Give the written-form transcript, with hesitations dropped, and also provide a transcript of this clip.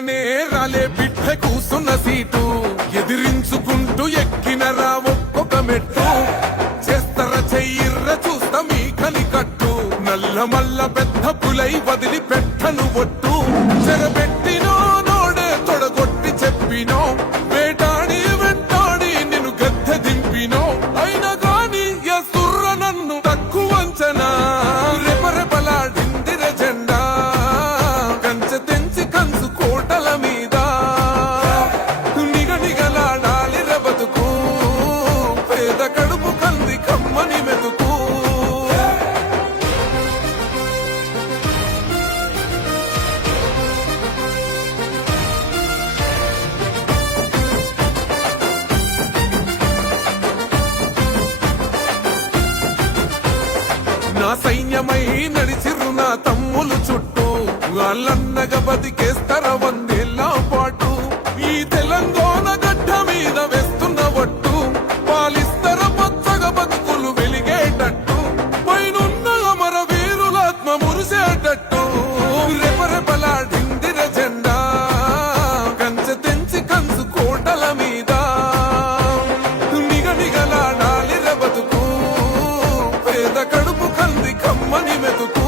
ఎక్కనే రాలే బిడ్డ కూసున్న సీటు ఎదిరించుకుంటూ ఎక్కినరా ఒక్కొక్క మెట్టు చేస్తర చెయ్యిర్ర చూస్తా మీ కనికట్టు నల్ల మల్ల పెద్ద పులై వదిలి పెట్టను ఒట్టు చెరబెట్టినో నోడే తొడగొట్టి చెప్పినో వేటాడి వెంటాడి నిన్ను గద్దె దింపినో అయినా గాని ఎసుర్ర నన్ను తక్కువ అంచనా రెపరెపలాడిందిర జెండా కంచె తెంచి కంచు కోటల మీద నిగనిగలాడాలిర బతుకు పేద కడుపు కంది కమ్మని మెతుకు నా సైన్యమై నడిచిరు నా తమ్ములు చుట్టూ వాళ్ళన్నగా బతికేస్తర వందేళ్ల పాటు ఈ తెలంగాణ గడ్డ మీద వేస్తున్న ఒట్టు పాలిస్తర పచ్చగా బతుకులు వెలిగేటట్టు పైనున్న అమర వీరులాత్మ మురిసేటట్టు రెపరెపలాడిందిర జెండా కంచె తెంచి కంచు కోటల మీద నిగనిగలాడాలిర బతుకు పేద కడుపు కంది కమ్మని మెతుకు